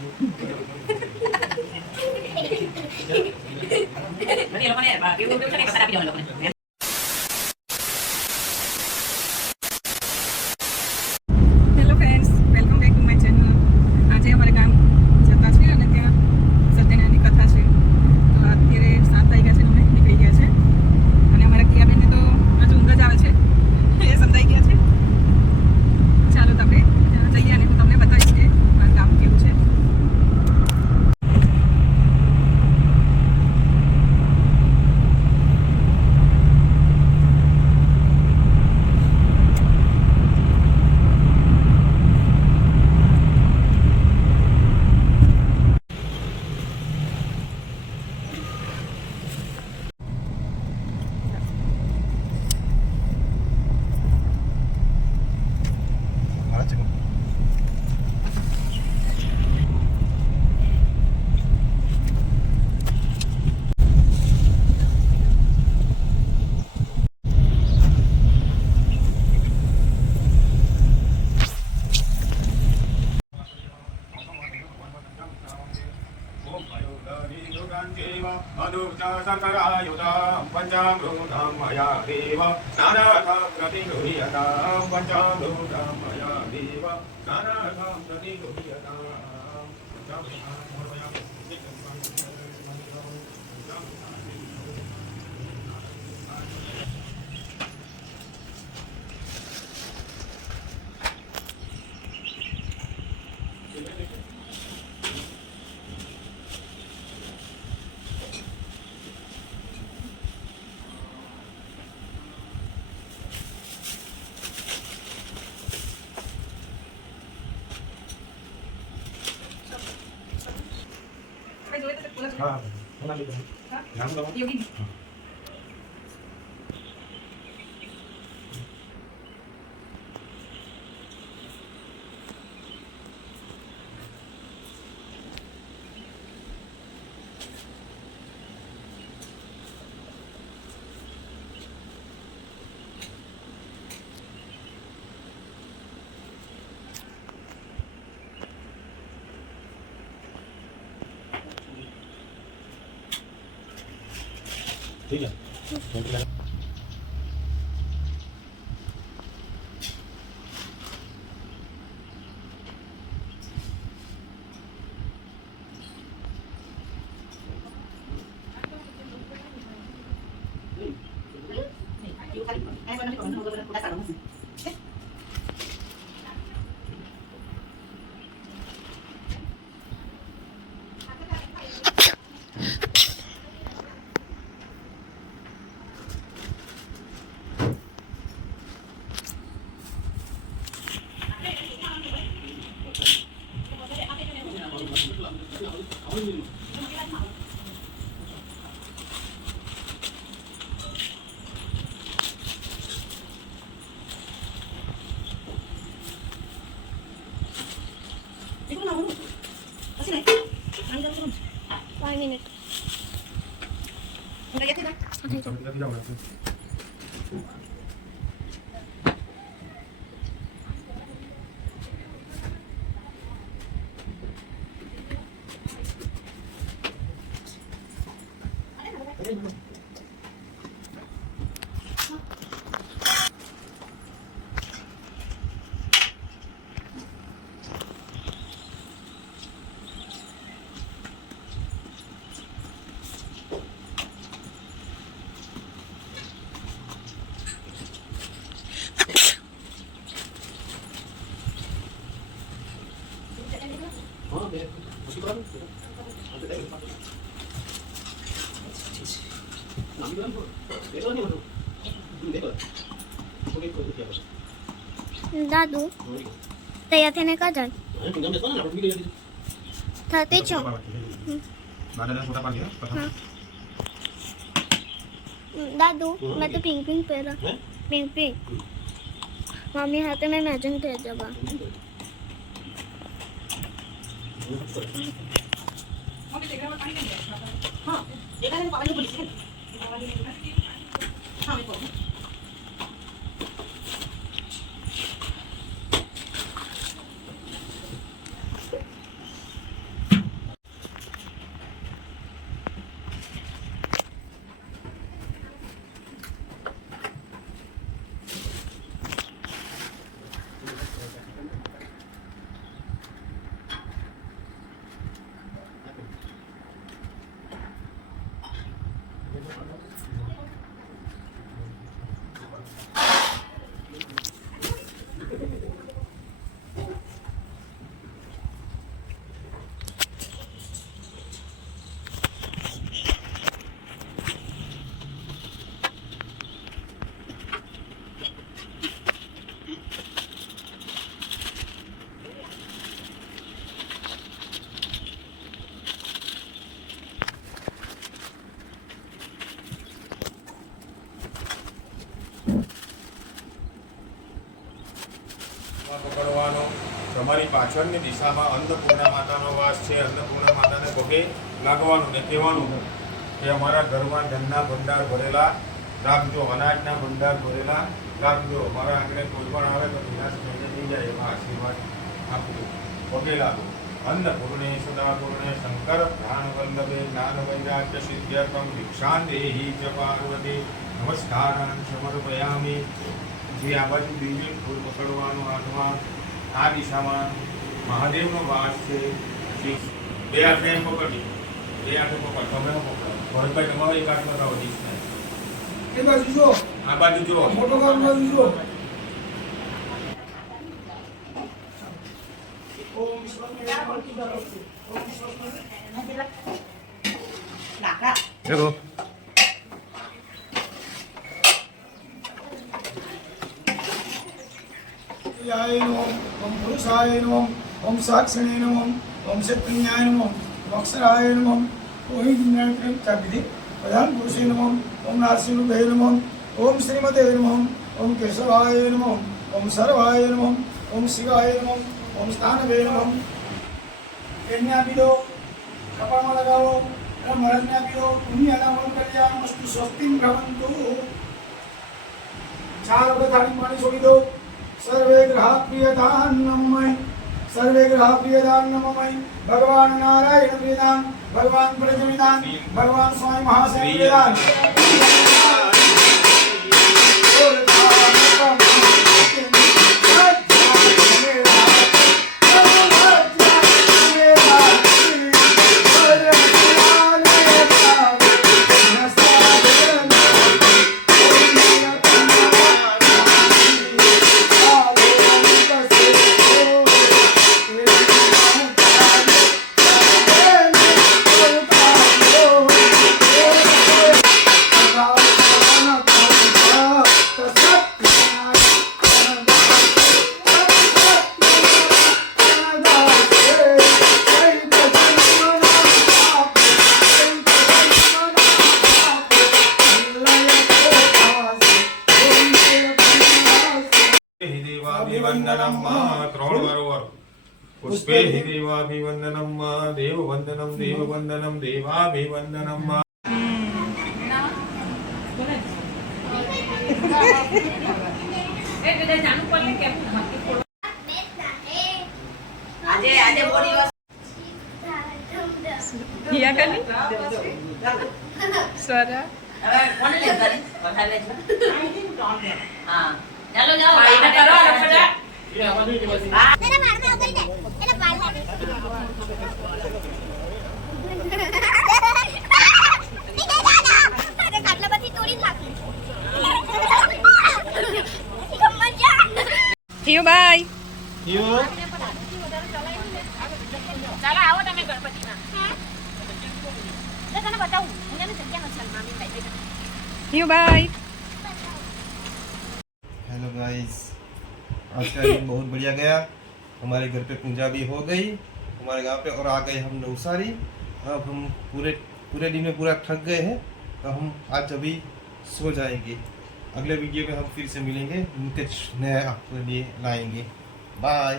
Berarti lokonya Pak, ibu bisa nih kata video lokonya. Hello friends, welcome back to my channel. આજે અમારે ગામ જતા છે અને ત્યાં સત્યનારાયણની કથા છે. તો અત્યારે 7 વાગ્યા છે અને અમે નીકળી ગયા છે. અને અમારા કિયાબેનને તો આજે ઊંઘ જ આવે છે, એ સંતાઈ ગયા છે. ચાલો તો આપણે ત્યાં જઈએ અને હું તમને બતાવીશ કે મારું ગામ કેવું છે. યોગી ठीक है દાદુ તૈયાર થઈને કા જાય થતી છો દાદુ મેં તો પિંક પિંક પહેરા પિંક પિંક મમ્મી હાથે મેં મેચિંગ થઈ જવા હા એકાને પાણી પડી છે હા મેં કહું અમારી પાછળની દિશામાં અન્નપૂર્ણા માતાનો વાસ છે. અન્નપૂર્ણા માતાને પગે લાગવાનું ને કહેવાનું કે અમારા ઘરમાં ધનના ભંડાર ભરેલા રાખજો, અનાજના ભંડાર ભરેલા રાખજો. અમારા આંગણે કોઈ પણ આવે તો વિનાશ થઈને નહીં જાય એવા આશીર્વાદ આપજો. પગે લાગો. અન્નપૂર્ણે સદાપૂર્ણે શંકર ધ્યાન વલ્લભે જ્ઞાન વૈરાગ્ય સિદ્ધ્યર્થમ ભિક્ષાન દેહી ચ પાર્વતી નમસ્કારાન સમર્પયામિ. જે આ બાજુ બીજે ફૂલ પકડવાનું હાથમાં, આ દિશામાં મહાદેવનો વાસ છે. બે હાથે એમ પકડી, બે હાથે પકડ, તમે પકડો. ભરતભાઈ તમારો એક હાથ બતાવો દિશા. એ બાજુ જો, આ બાજુ જો, મોટો કામ બાજુ જો. ઓમ સ્વામિનારાયણ ઓમ સ્વામિનારાયણ. ચલો. याय नमः ओम पुरुषाय नमः ओम साक्षिणे नमः ओम शक्तिन्याय नमः ओम अक्षराय नमः ओम ज्ञानत्रयं चाविधि प्रधान पुरुषे नमः ओम नारसिंहवे नमः ओम श्रीमते नमः ओम केशवाय नमः ओम सर्वाय नमः ओम शिवाय नमः ओम स्थानवे नमः. यज्ञ આપી દો, કપાળમાં લગાવો અને મહારાજને આપી દો. પુણ્યાનામં કલ્યાણમસ્તુ સ્વસ્તિં ભ્રમંતુ. 4 વખત થાળી પાણી છોડી દો. सर्वे ग्रहा प्रियदान नमः, सर्वे ग्रहा प्रियदान नमः. भगवान नारायण प्रियदान, भगवान प्रजमिदान, भगवान स्वामी महाशय प्रियदान. पुष्पे हि देवाभिवन्दनं देववन्दनं देववन्दनं देवाभिवन्दनं. આજે આજે બોડી વોશ હિયા કલી સ્વરા હવે કોને લે કરી વધારે છે. હા ચાલો જાઓ ભાઈને કરો ફટાફટ. તેના મારમાં ઉતરી જાય એના પાલ લાગે અરે કાટલા પછી તોડી નાખી મજા. હિયો બાય. ચાલો આવો તમે ગણપતિના. તને બતાવું મને જગ્યા નથી મામી ભાઈ. હિયો બાય. हेलो गाइस, आज का दिन बहुत बढ़िया गया. हमारे घर पे पूजा भी हो गई हमारे गांव पे और आ गए हम नवसारी. अब हम पूरे दिन में पूरा थक गए हैं तो हम आज अभी सो जाएंगे. अगले वीडियो में हम फिर से मिलेंगे, कुछ नया आपके लिए लाएंगे. बाय.